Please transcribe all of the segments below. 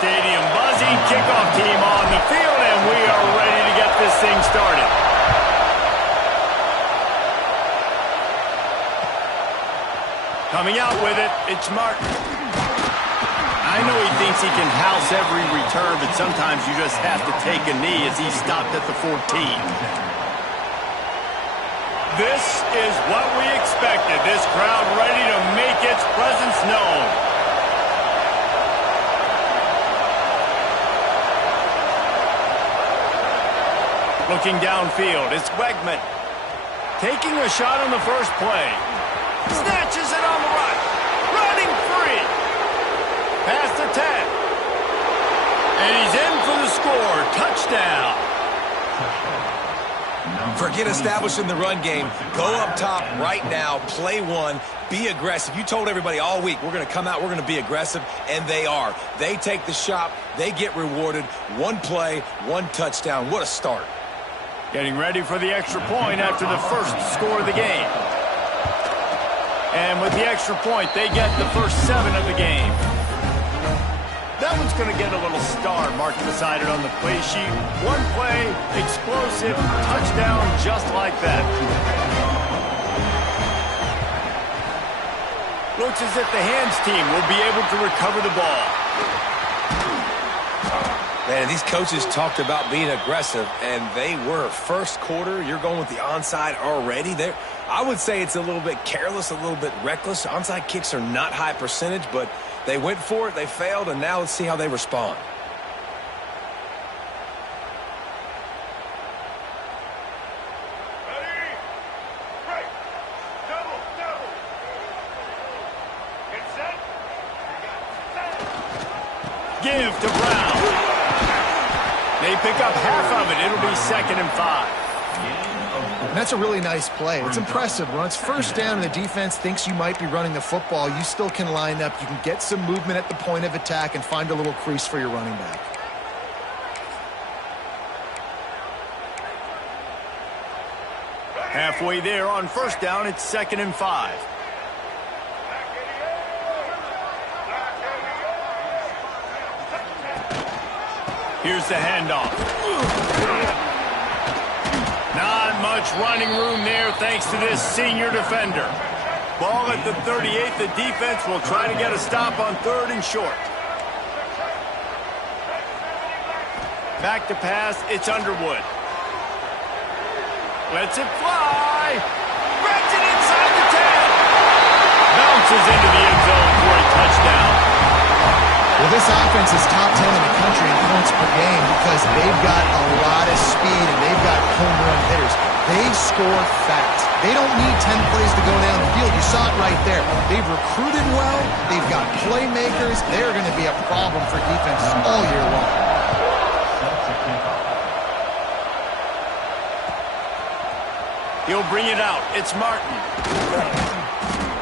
stadium buzzing. Kickoff team on the field, and we are ready to get this thing started. Coming out with it, it's Martin. I know he thinks he can house every return, but sometimes you just have to take a knee as he stopped at the 14. This is what we expected. This crowd ready to make its presence known. Looking downfield, it's Wegman. Taking a shot on the first play. Snatches it on the right. Running free. Past the 10. And he's in for the score. Touchdown. Forget establishing the run game. Go up top right now. Play one. Be aggressive. You told everybody all week, we're going to come out, we're going to be aggressive, and they are. They take the shot. They get rewarded. One play, one touchdown. What a start. Getting ready for the extra point after the first score of the game. And with the extra point, they get the first 7 of the game. That one's going to get a little star marked beside it on the play sheet. One play, explosive, touchdown, just like that. Looks as if the hands team will be able to recover the ball. Man, these coaches talked about being aggressive, and they were. First quarter, you're going with the onside already. I would say it's a little bit careless, a little bit reckless. Onside kicks are not high percentage, but they went for it, they failed, and now let's see how they respond. Ready? Break. Double. Get set. Give to Brown. They pick up half of it. It'll be 2nd and 5. And that's a really nice play. It's impressive. When it's first down and the defense thinks you might be running the football, you still can line up. You can get some movement at the point of attack and find a little crease for your running back. Halfway there on first down, it's 2nd and 5. Here's the handoff. Not much running room there thanks to this senior defender. Ball at the 38. The defense will try to get a stop on 3rd and short. Back to pass. It's Underwood. Lets it fly. Grabs it inside the 10. Bounces into the end zone for a touchdown. Well, this offense is top 10 in the country in points per game because they've got a lot of speed and they've got home run hitters. They score fast. They don't need 10 plays to go down the field. You saw it right there. They've recruited well. They've got playmakers. They're going to be a problem for defenses all year long. He'll bring it out. It's Martin.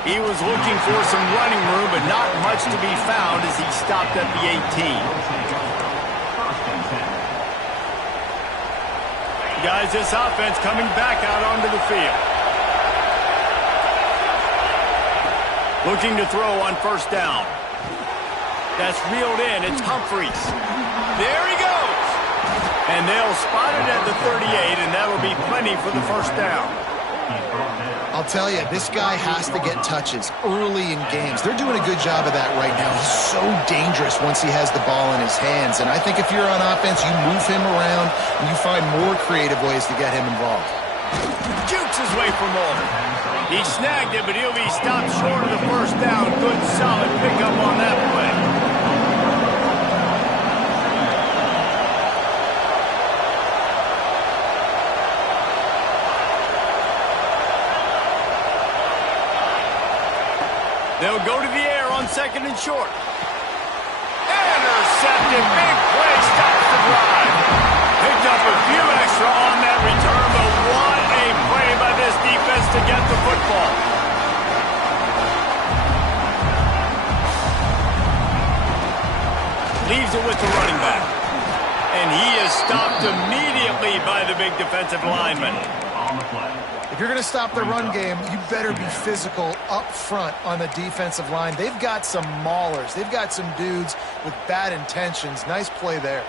He was looking for some running room, but not much to be found as he stopped at the 18. Guys, this offense coming back out onto the field. Looking to throw on first down. That's reeled in. It's Humphreys. There he goes. And they'll spot it at the 38, and that'll be plenty for the first down. I'll tell you, this guy has to get touches early in games. They're doing a good job of that right now. He's so dangerous once he has the ball in his hands. And I think if you're on offense, you move him around and you find more creative ways to get him involved. Jukes his way for more. He snagged it, but he'll be stopped short of the first down. Good, solid pickup on that play. They'll go to the air on 2nd and short. Intercepted. Big play. Stops the drive. Picked up a few extra on that return, but what a play by this defense to get the football. Leaves it with the running back. And he is stopped immediately by the big defensive lineman. If you're going to stop the run game, you better be physical up front on the defensive line. They've got some maulers. They've got some dudes with bad intentions. Nice play there.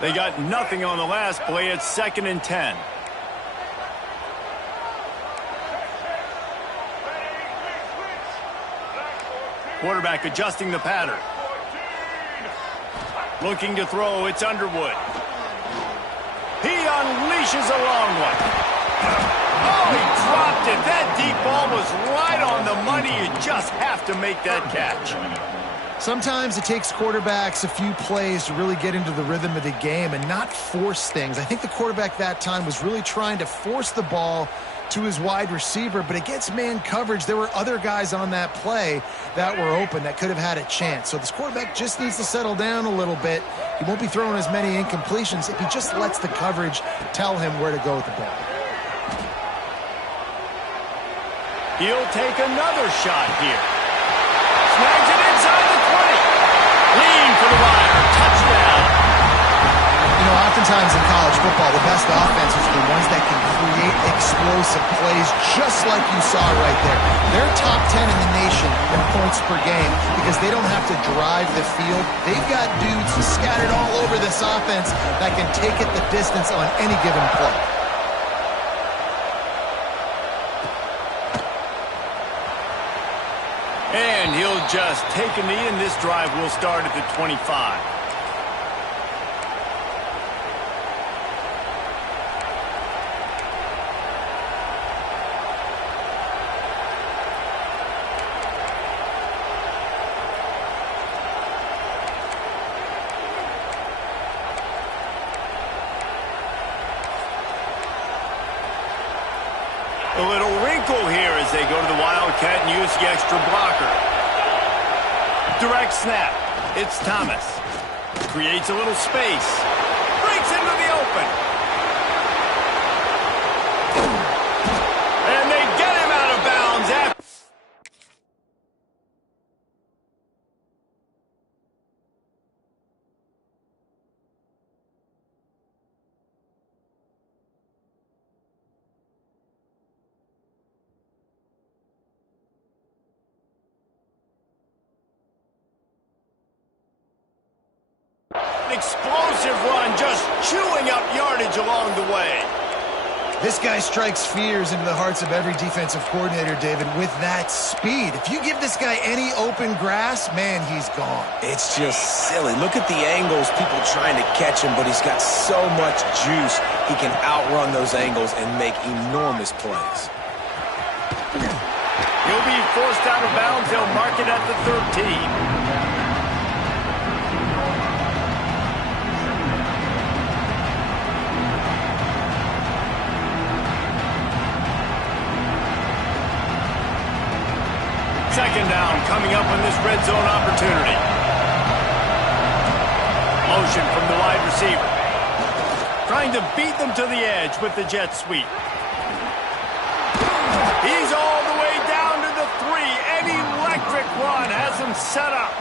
They got nothing on the last play. It's 2nd and 10. Quarterback adjusting the pattern. Looking to throw. It's Underwood. He unleashes a long one. Oh, he dropped it. That deep ball was right on the money. You just have to make that catch. Sometimes it takes quarterbacks a few plays to really get into the rhythm of the game and not force things. I think the quarterback that time was really trying to force the ball to his wide receiver, but against man coverage, there were other guys on that play that were open that could have had a chance. So this quarterback just needs to settle down a little bit. He won't be throwing as many incompletions if he just lets the coverage tell him where to go with the ball. He'll take another shot here. Snags it inside the 20. Lean for the wire. Touchdown. You know, oftentimes in college football, the best offenses are the ones that can create explosive plays just like you saw right there. They're top 10 in the nation in points per game because they don't have to drive the field. They've got dudes scattered all over this offense that can take it the distance on any given play. And he'll just take a knee, and this drive will start at the 25. A little wrinkle here as they go to the Wildcat and use the extra blocker. Direct snap. It's Thomas. Creates a little space. Breaks into the open. And they get him out of bounds after. An explosive run, just chewing up yardage along the way. This guy strikes fears into the hearts of every defensive coordinator, David, with that speed. If you give this guy any open grass, man, he's gone. It's just silly. Look at the angles, people trying to catch him, but he's got so much juice. He can outrun those angles and make enormous plays. He'll be forced out of bounds. They'll mark it at the 13. Second down coming up on this red zone opportunity. Motion from the wide receiver. Trying to beat them to the edge with the jet sweep. He's all the way down to the 3. An electric run has him set up.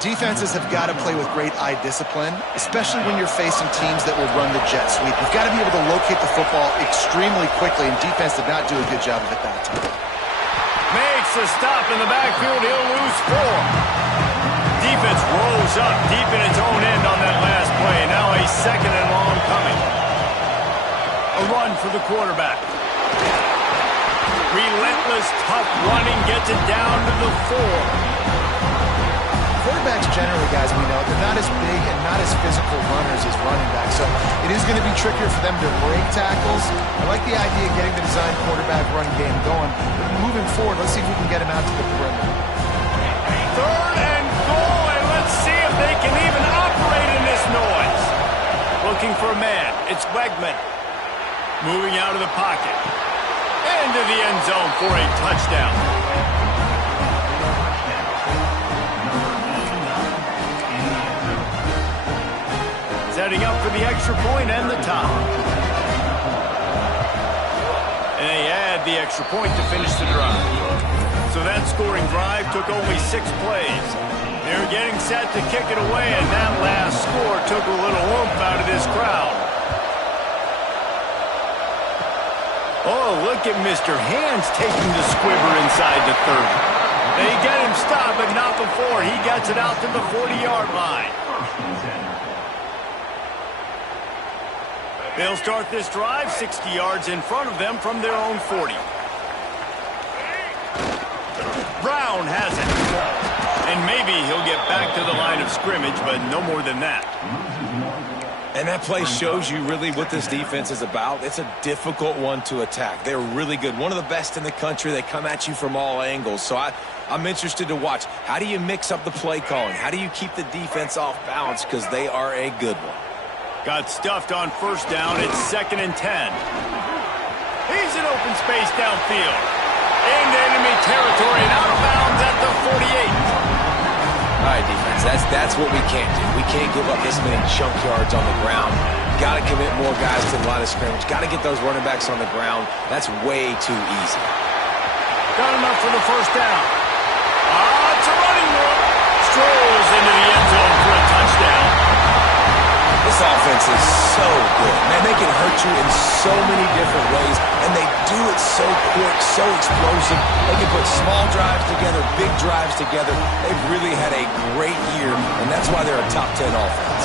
Defenses have got to play with great eye discipline, especially when you're facing teams that will run the jet sweep. You've got to be able to locate the football extremely quickly, and defense did not do a good job of it that time. Makes a stop in the backfield. He'll lose 4. Defense rolls up deep in its own end on that last play. Now a second and long coming. A run for the quarterback. Relentless, tough running gets it down to the 4. Quarterbacks generally, guys, we know, they're not as big and not as physical runners as running backs, so it is going to be trickier for them to break tackles. I like the idea of getting the design quarterback run game going. But moving forward, let's see if we can get him out to the perimeter. Third and goal, and let's see if they can even operate in this noise. Looking for a man. It's Wegman. Moving out of the pocket. Into the end zone for a touchdown. Setting up for the extra point and the top. And they add the extra point to finish the drive. So that scoring drive took only 6 plays. They're getting set to kick it away, and that last score took a little oomph out of this crowd. Oh, look at Mr. Hands taking the squibber inside the 30. They get him stopped, but not before he gets it out to the 40-yard line. They'll start this drive 60 yards in front of them from their own 40. Brown has it. And maybe he'll get back to the line of scrimmage, but no more than that. And that play shows you really what this defense is about. It's a difficult one to attack. They're really good. One of the best in the country. They come at you from all angles. So I'm interested to watch. How do you mix up the play calling? How do you keep the defense off balance? Because they are a good one. Got stuffed on first down. It's 2nd and 10. He's in open space downfield. Into enemy territory and out of bounds at the 48. All right, defense, that's what we can't do. We can't give up this many chunk yards on the ground. Got to commit more guys to the line of scrimmage. Got to get those running backs on the ground. That's way too easy. Got enough for the first down. It's a running one. Strolls into the end zone for a touchdown. This offense is so good. Man, they can hurt you in so many different ways, and they do it so quick, so explosive. They can put small drives together, big drives together. They've really had a great year, and that's why they're a top 10 offense.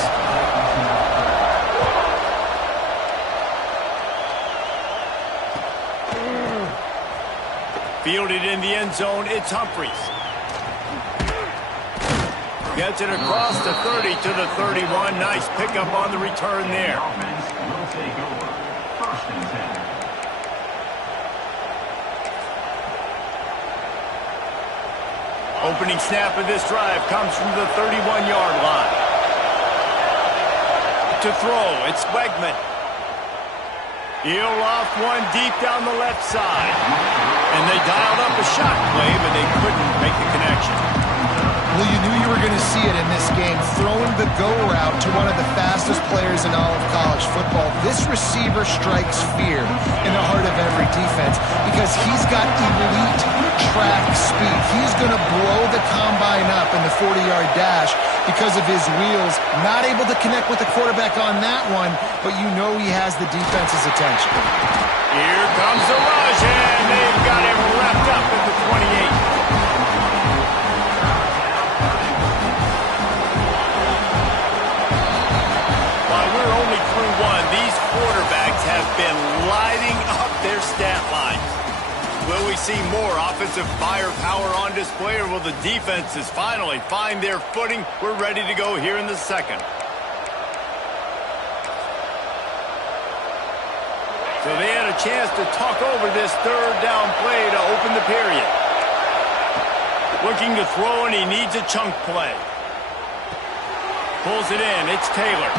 Fielded in the end zone, it's Humphries. Gets it across the 30 to the 31. Nice pickup on the return there. Opening snap of this drive comes from the 31-yard line. To throw, it's Wegman. He'll off one deep down the left side. And they dialed up a shot play, but they couldn't make the connection. Well, you knew you were going to see it in this game, throwing the go route to one of the fastest players in all of college football. This receiver strikes fear in the heart of every defense because he's got elite track speed. He's going to blow the combine up in the 40-yard dash because of his wheels. Not able to connect with the quarterback on that one, but you know he has the defense's attention. Here comes the rush, and they've got him wrapped up at the 28. These quarterbacks have been lighting up their stat lines. Will we see more offensive firepower on display, or will the defenses finally find their footing? We're ready to go here in the second. So they had a chance to talk over this third down play to open the period. Looking to throw, and he needs a chunk play. Pulls it in. It's Taylor.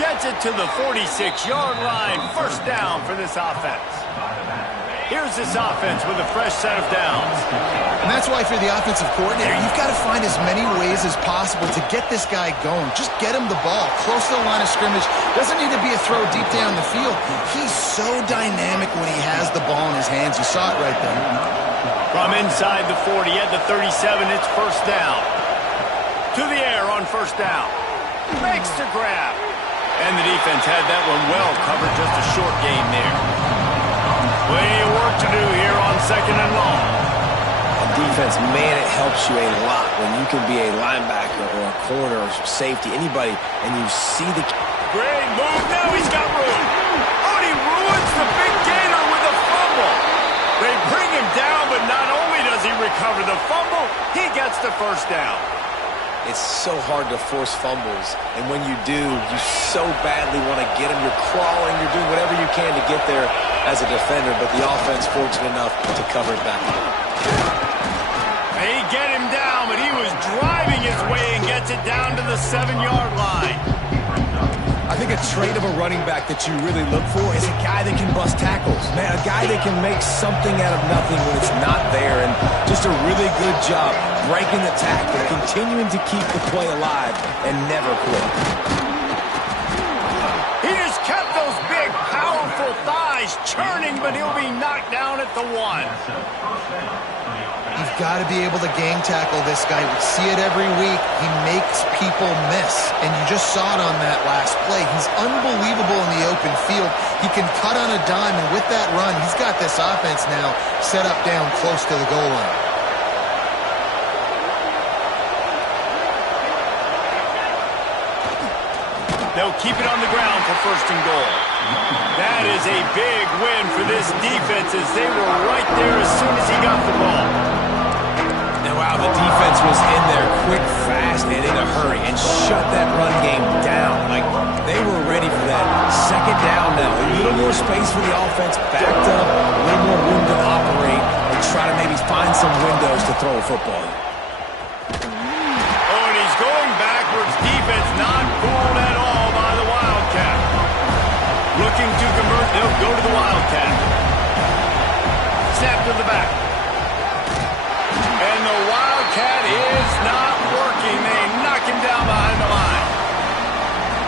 Gets it to the 46-yard line. First down for this offense. Here's this offense with a fresh set of downs. And that's why for the offensive coordinator, you've got to find as many ways as possible to get this guy going. Just get him the ball close to the line of scrimmage. Doesn't need to be a throw deep down the field. He's so dynamic when he has the ball in his hands. You saw it right there. From inside the 40 at the 37, it's first down. To the air on first down. Makes the grab. And the defense had that one well covered. Just a short gain there. Plenty of work to do here on second and long. On defense, man, it helps you a lot when you can be a linebacker or a corner or safety, anybody, and you see the... Great move. Now he's got room. Oh, and he ruins the big gainer with a fumble. They bring him down, but not only does he recover the fumble, he gets the first down. It's so hard to force fumbles, and when you do, you so badly want to get them. You're crawling, you're doing whatever you can to get there as a defender, but the offense fortunate enough to cover it back up. They get him down, but he was driving his way and gets it down to the 7-yard line. I think a trait of a running back that you really look for is a guy that can bust tackles. Man, a guy that can make something out of nothing when it's not there, and just a really good job breaking the tackle, continuing to keep the play alive, and never quit. He just kept those big, powerful thighs churning running, but he'll be knocked down at the 1. You've got to be able to gang tackle this guy. We see it every week. He makes people miss, and you just saw it on that last play. He's unbelievable in the open field. He can cut on a dime, and with that run, he's got this offense now set up down close to the goal line. They'll keep it on the ground for 1st and goal. That is a big win for this defense as they were right there as soon as he got the ball. And wow, the defense was in there quick, fast, and in a hurry and shut that run game down. Like, they were ready for that 2nd down now. A little more space for the offense, backed up, a little more room to operate, and try to maybe find some windows to throw a football in. Oh, and he's going backwards. Defense not fooled at all by the Wildcat. Looking to convert, they'll go to the Wildcat. Snap to the back. And the Wildcat is not working. They knock him down behind the line.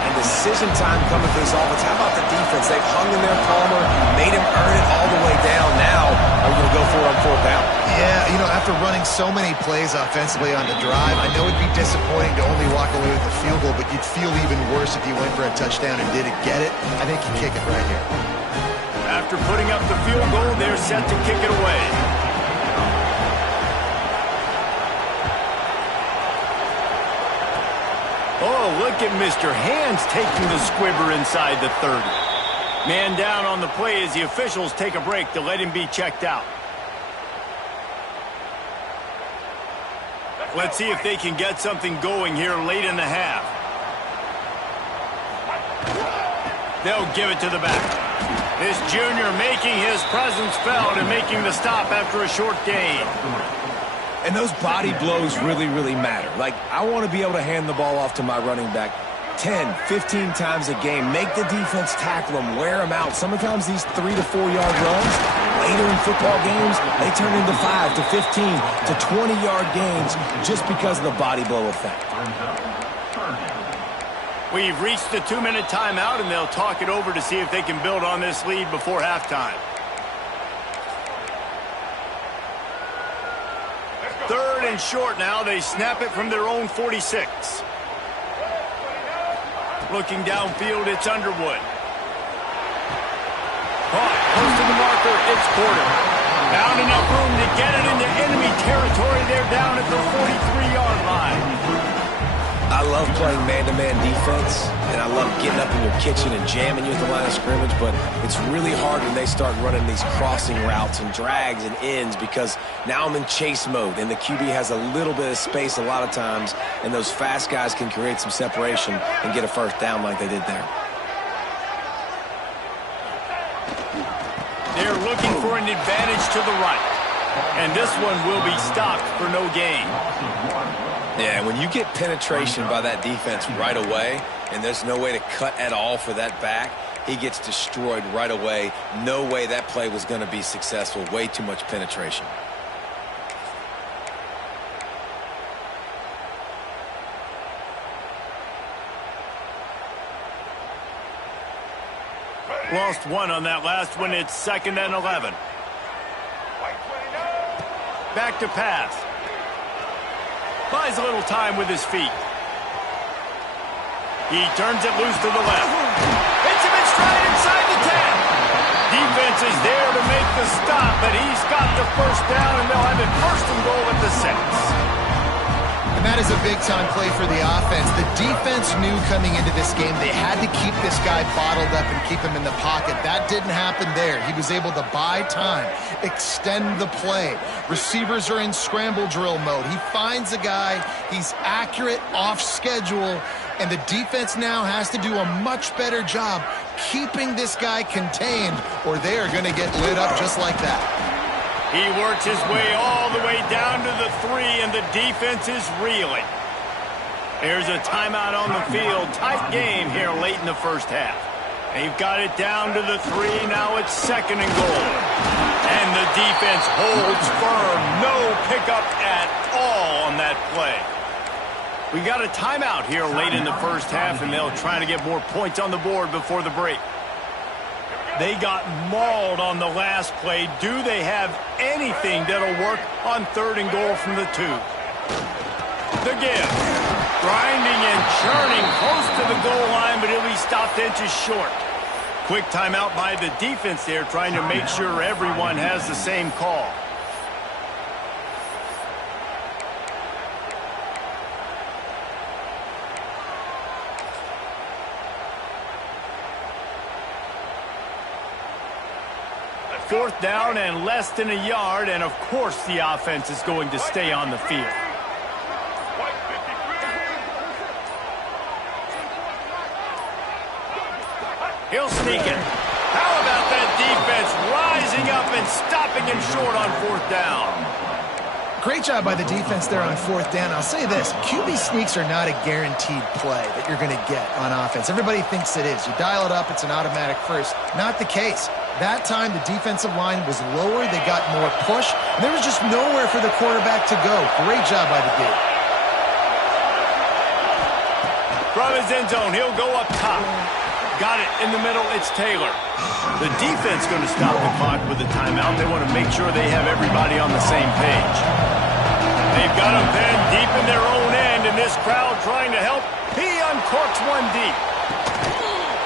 And decision time coming for this offense. How about the defense? They've hung in there, Palmer, made him earn it all the way down. Now, are you going to go for it on 4th down? Yeah, you know, after running so many plays offensively on the drive, I know it'd be disappointing to only walk away with a field goal, but you'd feel even worse if you went for a touchdown and didn't get it. I think you kick it right here. After putting up the field goal, they're set to kick it away. Oh, look at Mr. Hands taking the squibber inside the 30. Man down on the play as the officials take a break to let him be checked out. Let's see if they can get something going here late in the half. They'll give it to the back. This junior making his presence felt and making the stop after a short gain. And those body blows really, really matter. Like, I want to be able to hand the ball off to my running back 10, 15 times a game. Make the defense tackle them, wear them out. Sometimes these 3 to 4 yard runs, later in football games, they turn into 5 to 15 to 20 yard gains just because of the body blow effect. We've reached the 2-minute timeout, and they'll talk it over to see if they can build on this lead before halftime. 3rd and short now. They snap it from their own 46. Looking downfield, it's Underwood. Caught, close to the marker, it's Porter. Found enough room to get it into enemy territory. They're down at the 43-yard line. I love playing man-to-man defense, and I love getting up in your kitchen and jamming you at the line of scrimmage, but it's really hard when they start running these crossing routes and drags and ends because now I'm in chase mode, and the QB has a little bit of space a lot of times, and those fast guys can create some separation and get a 1st down like they did there. They're looking for an advantage to the right, and this one will be stopped for no gain. Yeah, when you get penetration by that defense right away, and there's no way to cut at all for that back, he gets destroyed right away. No way that play was going to be successful. Way too much penetration. Lost 1 on that last one. It's 2nd and 11. Back to pass. Buys a little time with his feet. He turns it loose to the left. Hits him in stride inside the 10. Defense is there to make the stop, but he's got the 1st down, and they'll have it 1st and goal at the 6. And that is a big-time play for the offense. The defense knew coming into this game they had to keep this guy bottled up and keep him in the pocket. That didn't happen there. He was able to buy time, extend the play. Receivers are in scramble drill mode. He finds a guy, he's accurate, off schedule, and the defense now has to do a much better job keeping this guy contained, or they are going to get lit up just like that. He works his way all the way down to the 3, and the defense is reeling. There's a timeout on the field. Tight game here late in the 1st half. They've got it down to the 3. Now it's 2nd and goal. And the defense holds firm. No pickup at all on that play. We got a timeout here late in the 1st half, and they'll try to get more points on the board before the break. They got mauled on the last play. Do they have anything that'll work on 3rd and goal from the 2? The give. Grinding and churning close to the goal line, but he'll be stopped inches short. Quick timeout by the defense there, trying to make sure everyone has the same call. Fourth down and less than a yard, and of course the offense is going to stay on the field. He'll sneak it. How about that defense rising up and stopping him short on 4th down? Great job by the defense there on 4th down. I'll say this, QB sneaks are not a guaranteed play that you're going to get on offense. Everybody thinks it is. You dial it up, it's an automatic first. Not the case. That time, the defensive line was lower. They got more push. And there was just nowhere for the quarterback to go. Great job by the D. From his end zone, he'll go up top. Got it in the middle. It's Taylor. The defense going to stop the clock with a timeout. They want to make sure they have everybody on the same page. They've got him pinned deep in their own end, and this crowd trying to help. He uncorks one deep.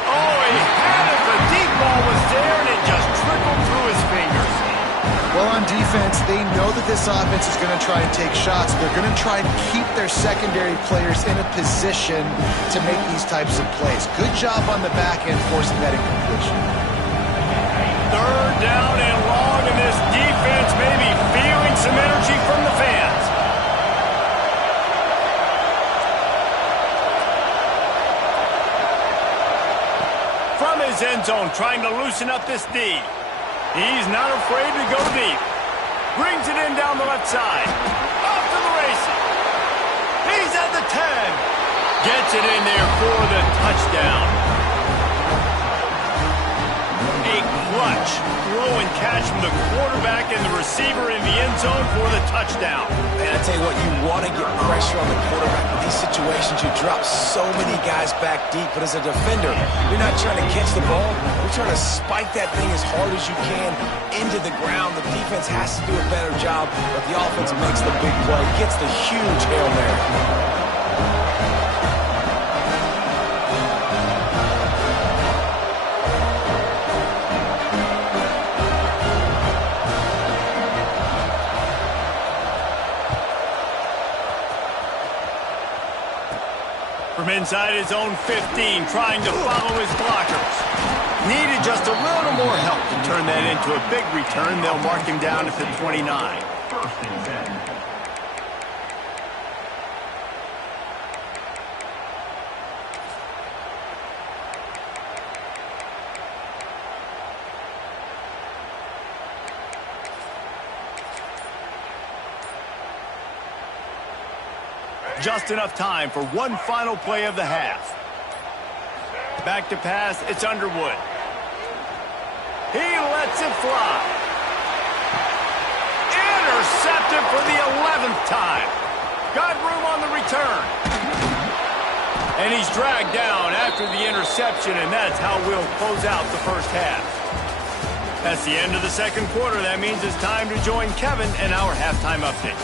Oh, he had it. The deep ball was there, and it just trickled through his fingers. Well, on defense, they know that this offense is going to try and take shots. They're going to try and keep their secondary players in a position to make these types of plays. Good job on the back end forcing that incompletion. 3rd down and long, and this defense may be feeling some energy from the fans. From his end zone, trying to loosen up this D. He's not afraid to go deep. Brings it in down the left side. Off to the races. He's at the 10. Gets it in there for the touchdown. A clutch throw and catch from the quarterback and the receiver in the end zone for the touchdown. Man, I tell you what, you want to get pressure on the quarterback. In these situations, you drop so many guys back deep, but as a defender, you're not trying to catch the ball. You're trying to spike that thing as hard as you can into the ground. The defense has to do a better job, but the offense makes the big play, gets the huge Hail Mary. From inside his own 15, trying to follow his blockers. Needed just a little more help to turn that into a big return. They'll mark him down at the 29. Just enough time for one final play of the half. Back to pass, it's Underwood. He lets it fly. Intercepted for the 11th time. Got room on the return. And he's dragged down after the interception, and that's how we'll close out the first half. That's the end of the second quarter. That means it's time to join Kevin in our halftime update.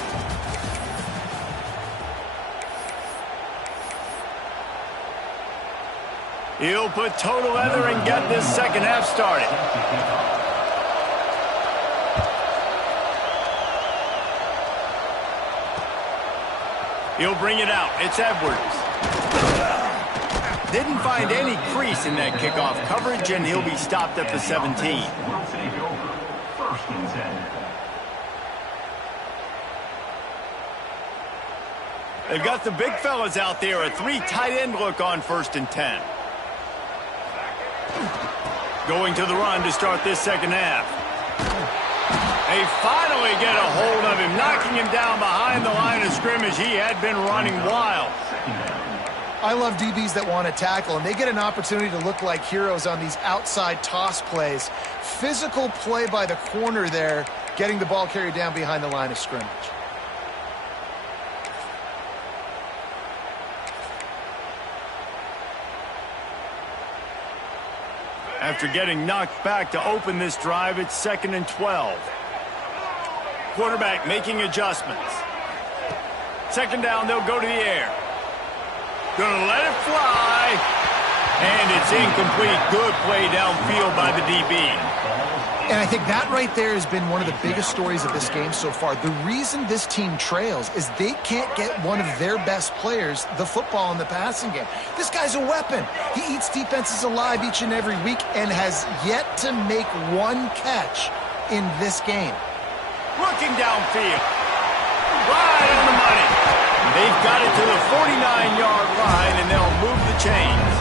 He'll put total leather and get this second half started. He'll bring it out. It's Edwards. Didn't find any crease in that kickoff coverage, and he'll be stopped at the 17. They've got the big fellas out there. A 3 tight end look on 1st and 10. Going to the run to start this second half. They finally get a hold of him, knocking him down behind the line of scrimmage. He had been running wild. I love DBs that want to tackle, and they get an opportunity to look like heroes on these outside toss plays. Physical play by the corner there, getting the ball carried down behind the line of scrimmage. After getting knocked back to open this drive, it's 2nd and 12. Quarterback making adjustments. 2nd down, they'll go to the air. Gonna let it fly. And it's incomplete. Good play downfield by the DB. And I think that right there has been one of the biggest stories of this game so far. The reason this team trails is they can't get one of their best players the football in the passing game. This guy's a weapon. He eats defenses alive each and every week and has yet to make one catch in this game. Looking downfield. Right on the money. They've got it to the 49-yard line, and they'll move the chains.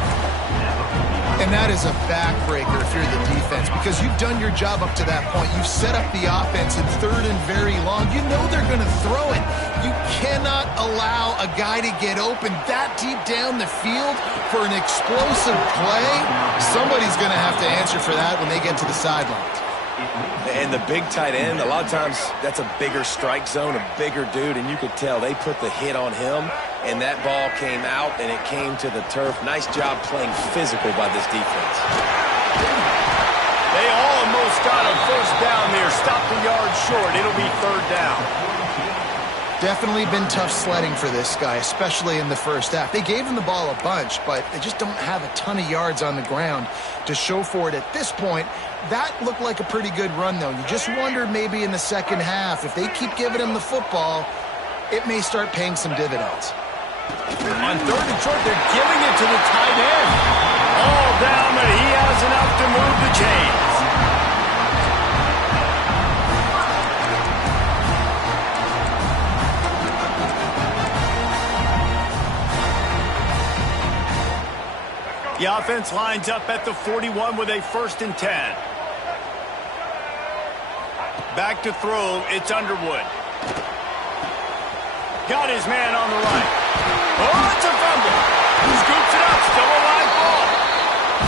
And that is a backbreaker if you're the defense, because you've done your job up to that point. You've set up the offense in 3rd and very long. You know they're going to throw it. You cannot allow a guy to get open that deep down the field for an explosive play. Somebody's going to have to answer for that when they get to the sidelines. And the big tight end, a lot of times that's a bigger strike zone, a bigger dude, and you could tell they put the hit on him, and that ball came out, and it came to the turf. Nice job playing physical by this defense. They almost got a 1st down there. Stopped a yard short. It'll be 3rd down. Definitely been tough sledding for this guy, especially in the first half. They gave him the ball a bunch, but they just don't have a ton of yards on the ground to show for it at this point. That looked like a pretty good run, though. You just wonder maybe in the second half, if they keep giving him the football, it may start paying some dividends. On 3rd and short, they're giving it to the tight end. All down, but he has enough to move the chains. The offense lines up at the 41 with a 1st and 10. Back to throw, it's Underwood. Got his man on the right. Oh, it's a fumble. He scoops it up, still a live ball.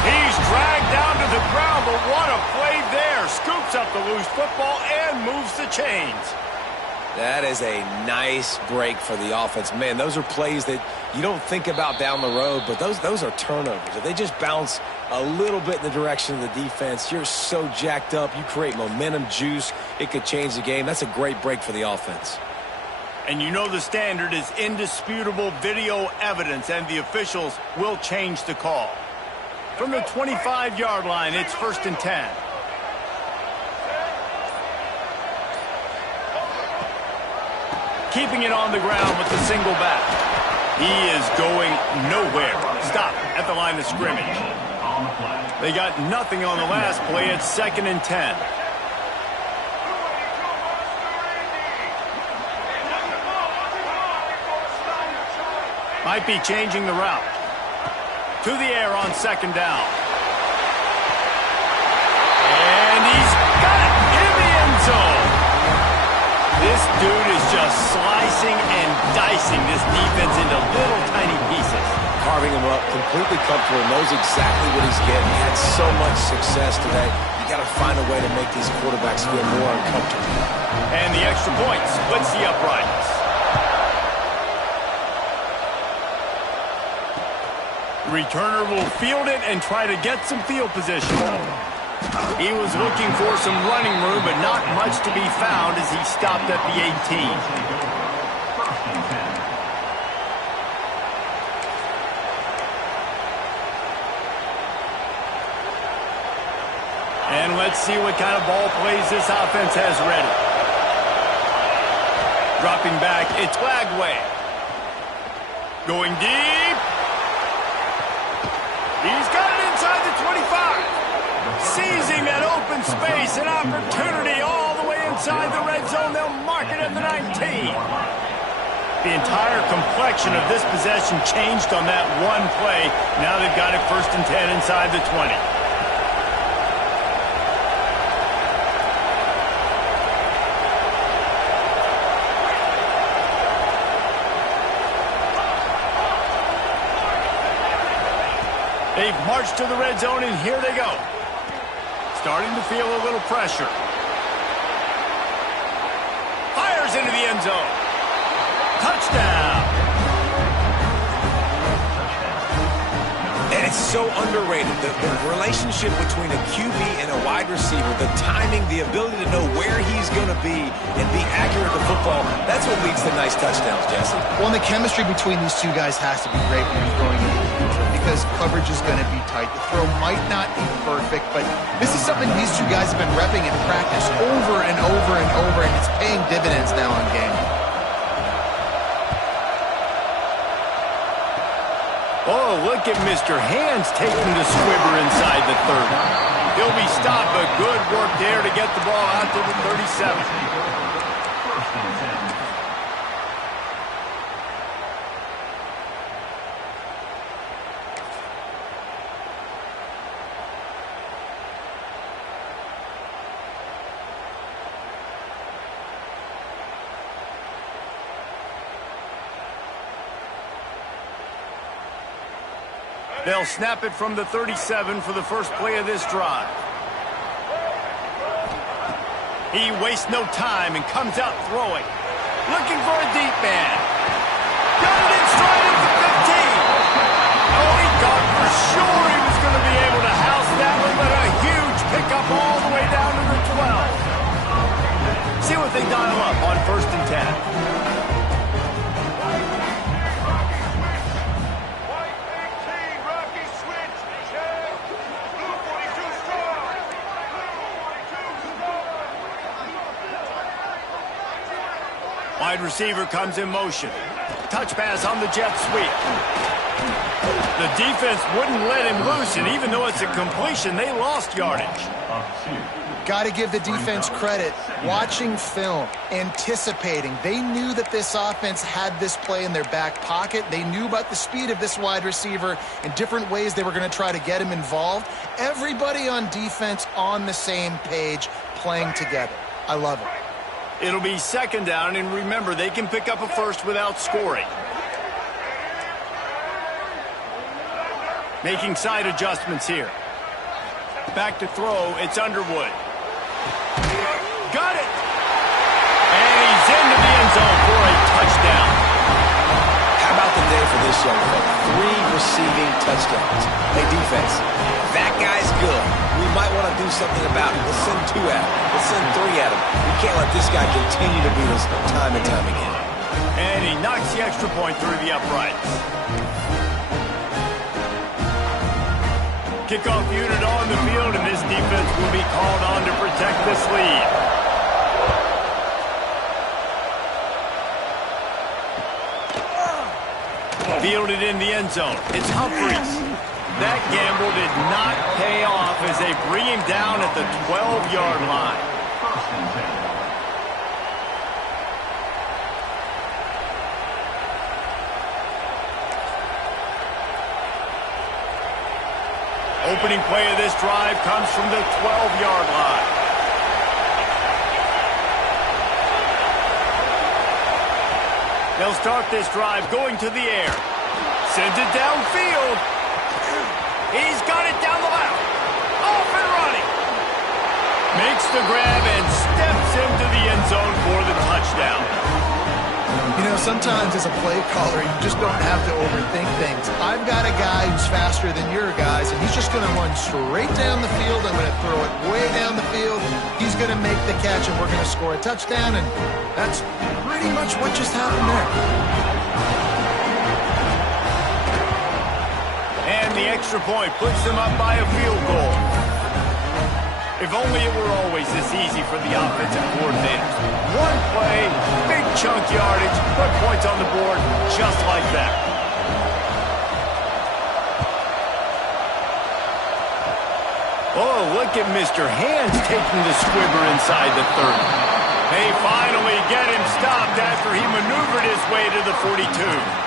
He's dragged down to the ground, but what a play there. Scoops up the loose football and moves the chains. That is a nice break for the offense. Man, those are plays that you don't think about down the road, but those are turnovers. If they just bounce a little bit in the direction of the defense, you're so jacked up. You create momentum, juice. It could change the game. That's a great break for the offense. And you know the standard is indisputable video evidence, and the officials will change the call. From the 25-yard line, it's 1st and 10. Keeping it on the ground with the single back. He is going nowhere. Stop at the line of scrimmage. They got nothing on the last play. It's 2nd and 10. Might be changing the route. To the air on 2nd down. And he's got it in the end zone. This dude is just slicing and dicing this defense into little tiny pieces. Carving him up, completely comfortable, knows exactly what he's getting. He had so much success today. You got to find a way to make these quarterbacks feel more uncomfortable. And the extra point splits the uprights. Returner will field it and try to get some field position. He was looking for some running room, but not much to be found as he stopped at the 18. And let's see what kind of ball plays this offense has ready. Dropping back, it's Lagway. Going deep. He's got it inside the 25. Seizing that open space, an opportunity all the way inside the red zone. They'll mark it at the 19. The entire complexion of this possession changed on that one play. Now they've got it 1st and 10 inside the 20. They've marched to the red zone, and here they go. Starting to feel a little pressure. Fires into the end zone. Touchdown. And it's so underrated. The relationship between a QB and a wide receiver, the timing, the ability to know where he's going to be and be accurate with the football, that's what leads to nice touchdowns, Jesse. Well, and the chemistry between these two guys has to be great when you're throwing into the future because coverage is going to be tight. The throw might not be perfect, but this is something these two guys have been repping in practice over and over and over, and it's paying dividends now on game. Oh, look at Mr. Hands taking the squibber inside the 30. He'll be stopped, but good work there to get the ball out to the 37. They'll snap it from the 37 for the first play of this drive. He wastes no time and comes out throwing. Looking for a deep man. Got it in stride at the 15. Oh, he thought for sure he was going to be able to house that one, but a huge pickup all the way down to the 12. See what they dial up on 1st and 10. Wide receiver comes in motion. Touch pass on the jet sweep. The defense wouldn't let him loose, and even though it's a completion, they lost yardage. Got to give the defense credit. Watching film, anticipating. They knew that this offense had this play in their back pocket. They knew about the speed of this wide receiver and different ways they were going to try to get him involved. Everybody on defense on the same page, playing together. I love it. It'll be 2nd down, and remember, they can pick up a first without scoring. Making side adjustments here. Back to throw, it's Underwood. Got it! And he's into the end zone for a touchdown. How about the day for this young fella? 3 receiving touchdowns. Hey, defense, that guy's good. We might want to do something about it. Let's send 2 at him. Let's send 3 at him. We can't let this guy continue to beat us time and time again. And he knocks the extra point through the uprights. Kickoff unit on the field, and this defense will be called on to protect this lead. Fielded in the end zone. It's Humphries. That gamble did not pay off as they bring him down at the 12-yard line. Opening play of this drive comes from the 12-yard line. They'll start this drive going to the air. Sends it downfield. He's got it down the left. Off and running. Makes the grab and steps into the end zone for the touchdown. You know, sometimes as a play caller, you just don't have to overthink things. I've got a guy who's faster than your guys, and he's just going to run straight down the field. I'm going to throw it way down the field. He's going to make the catch, and we're going to score a touchdown, and that's pretty much what just happened there. And the extra point puts them up by a field goal. If only it were always this easy for the offensive coordinators. One play, big chunk yardage, put points on the board just like that. Oh, look at Mr. Hands taking the squibber inside the 30. They finally get him stopped after he maneuvered his way to the 42.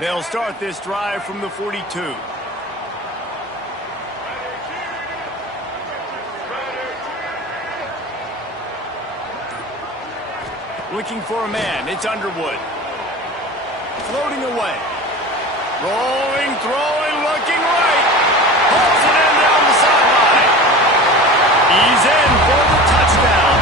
They'll start this drive from the 42. Looking for a man. It's Underwood. Floating away. Rolling, throwing, looking right. Pulls it in down the sideline. He's in for the touchdown.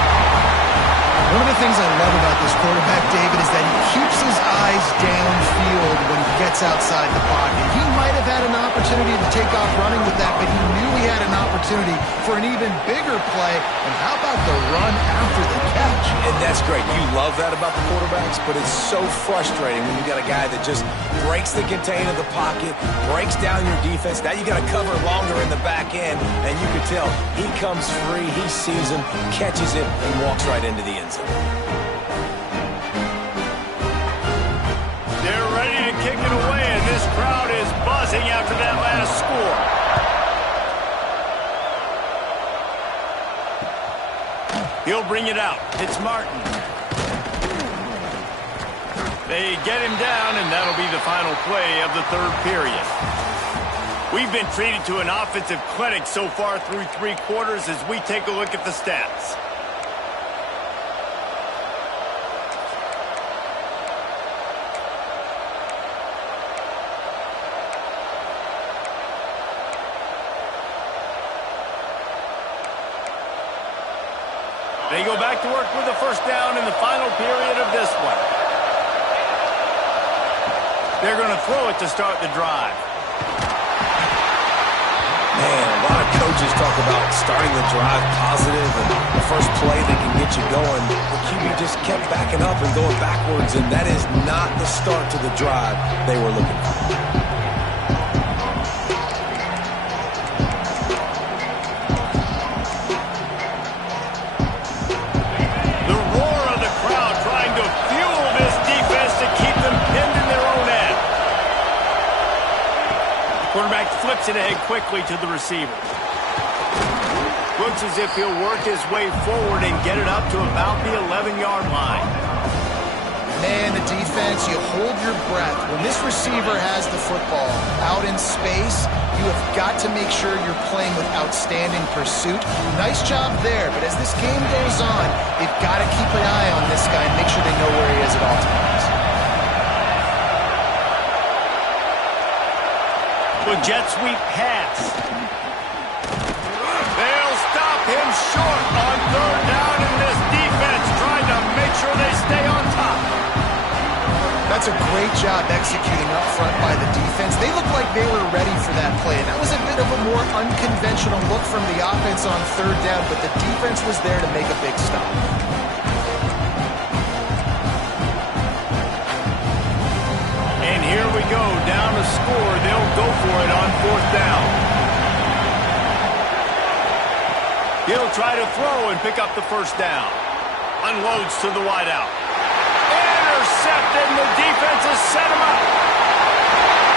One of the things I love about this quarterback, David, is that he keeps his eyes downfield when he gets outside the pocket. He might have had an opportunity to take off running with that, but he knew he had an opportunity for an even bigger play. And how about the run after the catch? And that's great. You love that about the quarterbacks, but it's so frustrating when you got a guy that just breaks the contain of the pocket, breaks down your defense. Now you got to cover longer in the back end, and you can tell he comes free, he sees him, catches it, and walks right into the end zone. They're ready to kick it away, and this crowd is buzzing after that last score. He'll bring it out. It's Martin. They get him down, and that'll be the final play of the third period. We've been treated to an offensive clinic so far through 3 quarters as we take a look at the stats. They go back to work with a first down in the final period of this one. They're going to throw it to start the drive. Man, a lot of coaches talk about starting the drive positive and the first play that can get you going. The QB just kept backing up and going backwards, and that is not the start to the drive they were looking for. Quarterback flips it ahead quickly to the receiver. Looks as if he'll work his way forward and get it up to about the 11-yard line. Man, the defense, you hold your breath. When this receiver has the football out in space, you have got to make sure you're playing with outstanding pursuit. Nice job there, but as this game goes on, they've got to keep an eye on this guy and make sure they know where he is at all times. A jet sweep pass. They'll stop him short on third down, and this defense trying to make sure they stay on top. That's a great job executing up front by the defense. They looked like they were ready for that play, and that was a bit of a more unconventional look from the offense on third down, but the defense was there to make a big stop. Here we go, down to score. They'll go for it on fourth down. He'll try to throw and pick up the first down. Unloads to the wideout. Intercepted, and the defense has set him up.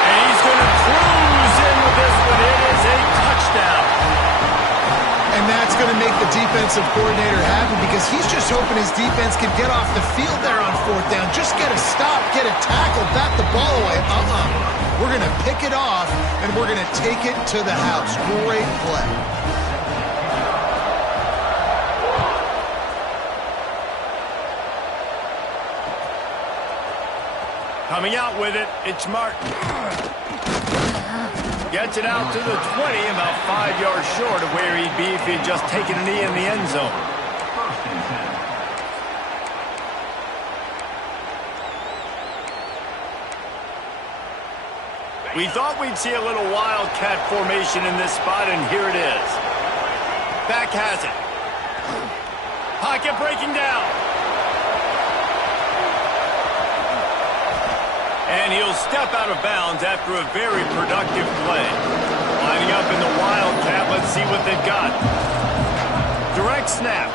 And he's going to cruise in with this one. It is a touchdown. And that's going to make the defensive coordinator happy because he's just hoping his defense can get off the field there on fourth down. Just get a stop, get a tackle, bat the ball away. We're going to pick it off, and we're going to take it to the house. Great play. Coming out with it, it's Martin. Gets it out to the 20, about 5 yards short of where he'd be if he'd just taken a knee in the end zone. We thought we'd see a little wildcat formation in this spot, and here it is. Back has it. Pocket breaking down. And he'll step out of bounds after a very productive play. Lining up in the wildcat, let's see what they've got. Direct snap.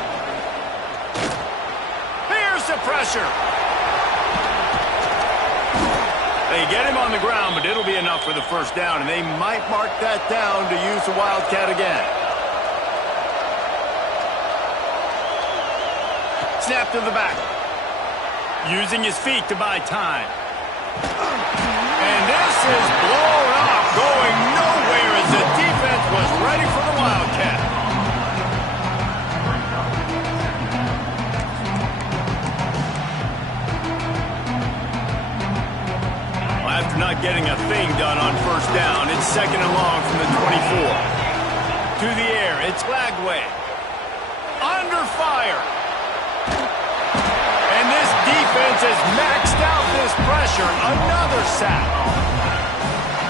Here's the pressure. They get him on the ground, but it'll be enough for the first down, and they might mark that down to use the wildcat again. Snap to the back. Using his feet to buy time. And this is blown up, going nowhere as the defense was ready for the wildcat. Well, after not getting a thing done To the air, it's Lagway. Under fire. And this defense has maxed out this pressure. Another sack.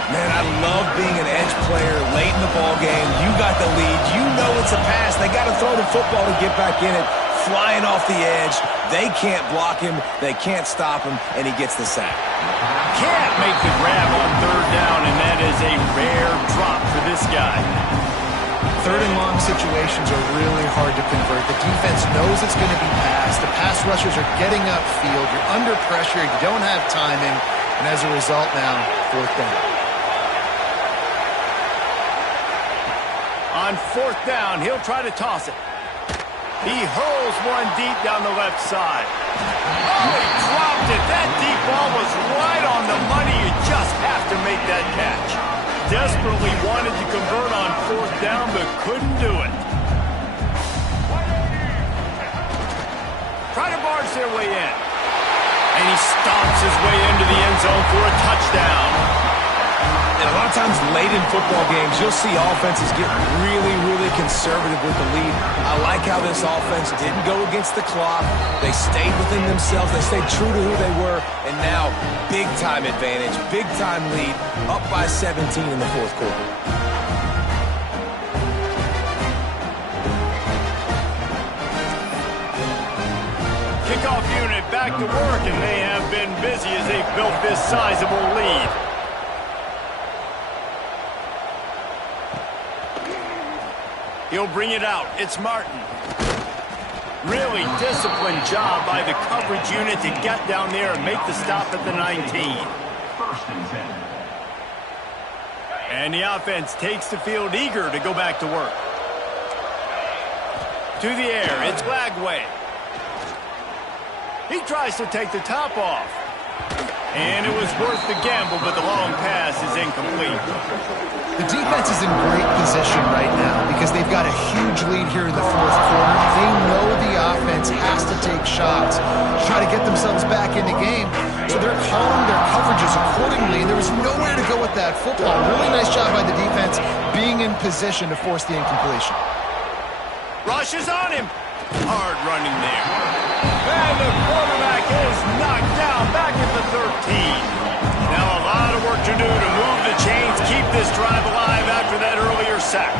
Man, I love being an edge player late in the ball game. You got the lead. You know it's a pass. They got to throw the football to get back in it. Flying off the edge. They can't block him. They can't stop him, and he gets the sack. Can't make the grab on third down, and that is a rare drop for this guy. Third and long situations are really hard to convert. The defense knows it's going to be passed. The pass rushers are getting upfield. You're under pressure. You don't have timing. And as a result now, fourth down. On fourth down, he'll try to toss it. He hurls one deep down the left side. Oh, he dropped it. That deep ball was right on the money. You just have to make that catch. Desperately wanted to convert on fourth down, but couldn't do it. Try to barge their way in. And he stomps his way into the end zone for a touchdown. And a lot of times late in football games, you'll see offenses get really, really conservative with the lead. I like how this offense didn't go against the clock. They stayed within themselves. They stayed true to who they were. And now, big-time advantage, big-time lead, up by 17 in the fourth quarter. Kickoff unit back to work, and they have been busy as they've built this sizable lead. He'll bring it out. It's Martin. Really disciplined job by the coverage unit to get down there and make the stop at the 19. And the offense takes the field eager to go back to work. To the air, it's Lagway. He tries to take the top off. And it was worth the gamble, but the long pass is incomplete. The defense is in great position right now because they've got a huge lead here in the fourth quarter. They know the offense has to take shots, try to get themselves back in the game. So they're calling their coverages accordingly, and there was nowhere to go with that football. Really nice job by the defense being in position to force the incompletion. Rush is on him. Hard running there. And the quarterback is knocked down back at the 13. Now a lot of work to do to move the chains, keep this drive alive after that earlier sack.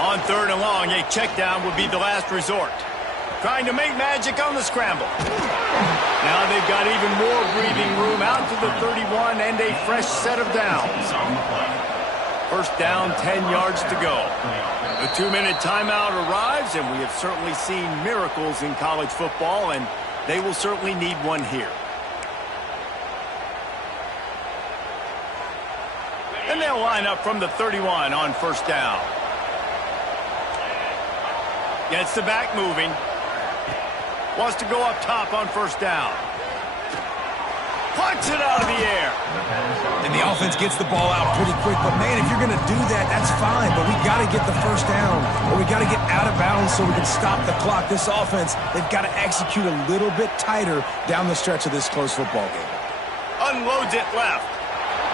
On third and long, a check down would be the last resort. Trying to make magic on the scramble. Now they've got even more breathing room out to the 31 and a fresh set of downs. First down, 10 yards to go. A 2-minute timeout arrives, and we have certainly seen miracles in college football, and they will certainly need one here. And they'll line up from the 31 on first down. Gets the back moving. Wants to go up top on first down. Punts it out of the air. And the offense gets the ball out pretty quick. But, man, if you're going to do that, that's fine. But we got to get the first down, or we got to get out of bounds so we can stop the clock. This offense, they've got to execute a little bit tighter down the stretch of this close football game. Unloads it left.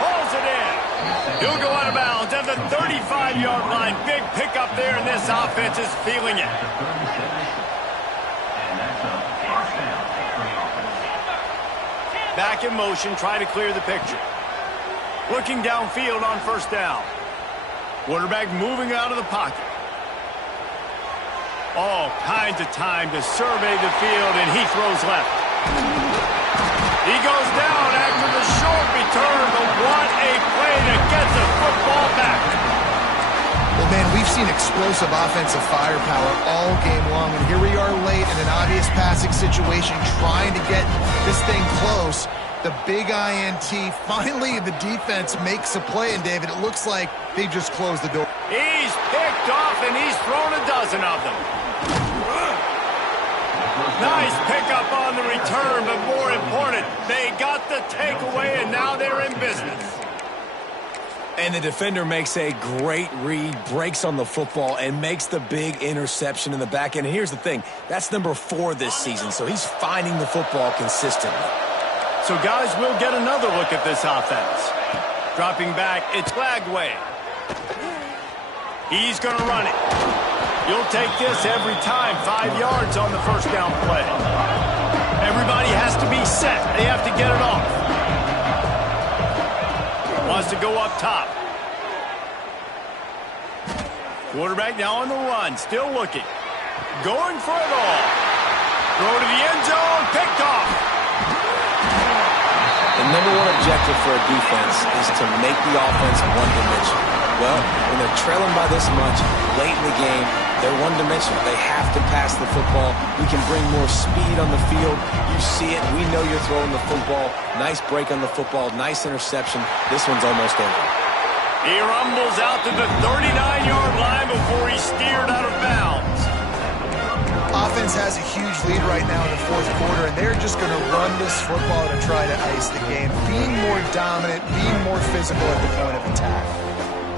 Hauls it in. He'll go out of bounds at the 35-yard line. Big pickup there, and this offense is feeling it. Back in motion, try to clear the picture. Looking downfield on first down. Quarterback moving out of the pocket. All kinds of time to survey the field, and he throws left. He goes down after the short return, but what a play to get the football back. Well, man, we've seen explosive offensive firepower all game long, and here we are late in an obvious passing situation trying to get this thing close. The big INT, finally the defense makes a play, and David, it looks like they just closed the door. He's picked off, and he's thrown a dozen of them. Nice pickup on the return, but more important, they got the takeaway, and now they're in business. And the defender makes a great read, breaks on the football, and makes the big interception in the back end. And here's the thing, that's number 4 this season, so he's finding the football consistently. So, guys, we'll get another look at this offense. Dropping back, it's Lagway. He's going to run it. You'll take this every time. 5 yards on the first down play. Everybody has to be set. They have to get it off. Wants to go up top. Quarterback now on the run. Still looking. Going for it all. Throw to the end zone. Picked off. The number one objective for a defense is to make the offense one-dimensional. Well, when they're trailing by this much late in the game, they're one-dimensional. They have to pass the football. We can bring more speed on the field. You see it. We know you're throwing the football. Nice break on the football. Nice interception. This one's almost over. He rumbles out to the 39-yard line before he's steered out of bounds. Offense has a huge lead right now in the fourth quarter, and they're just going to run this football to try to ice the game. Being more dominant, being more physical at the point of attack.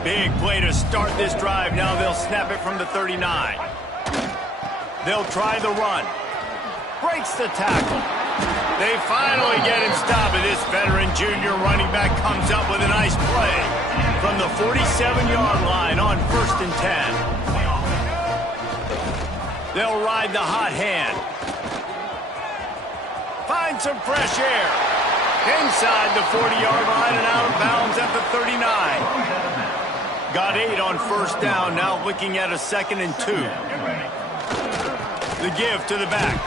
Big play to start this drive. Now they'll snap it from the 39. They'll try the run. Breaks the tackle. They finally get him stopped. And this veteran junior running back comes up with a nice play from the 47-yard line on 1st and 10. They'll ride the hot hand. Find some fresh air. Inside the 40-yard line and out of bounds at the 39. Got 8 on 1st down. Now looking at a 2nd and 2. The give to the back.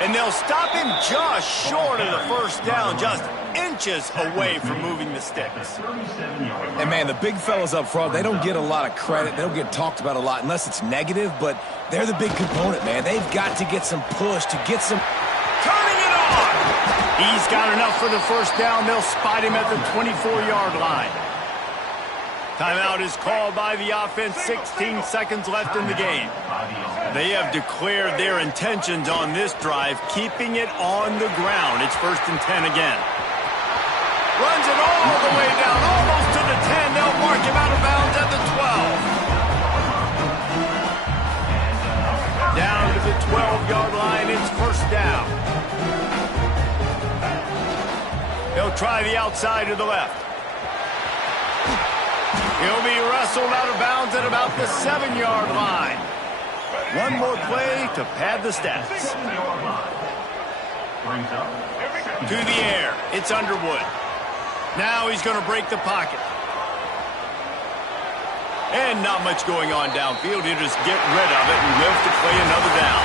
And they'll stop him just short of the 1st down. Just inches away from moving the sticks. And, man, the big fellas up front, they don't get a lot of credit. They don't get talked about a lot unless it's negative, but they're the big component, man. They've got to get some push, to get some... Turning it on! He's got enough for the 1st down. They'll spot him at the 24-yard line. Timeout is called by the offense. 16 seconds left in the game. They have declared their intentions on this drive, keeping it on the ground. It's 1st and 10 again. Runs it all the way down, almost to the 10. They'll mark him out of bounds at the 12. Down to the 12-yard line. It's 1st down. They'll try the outside to the left. He'll be wrestled out of bounds at about the 7-yard line. One more play to pad the stats. To the air. It's Underwood. Now he's going to break the pocket. And not much going on downfield. He'll just get rid of it and live to play another down.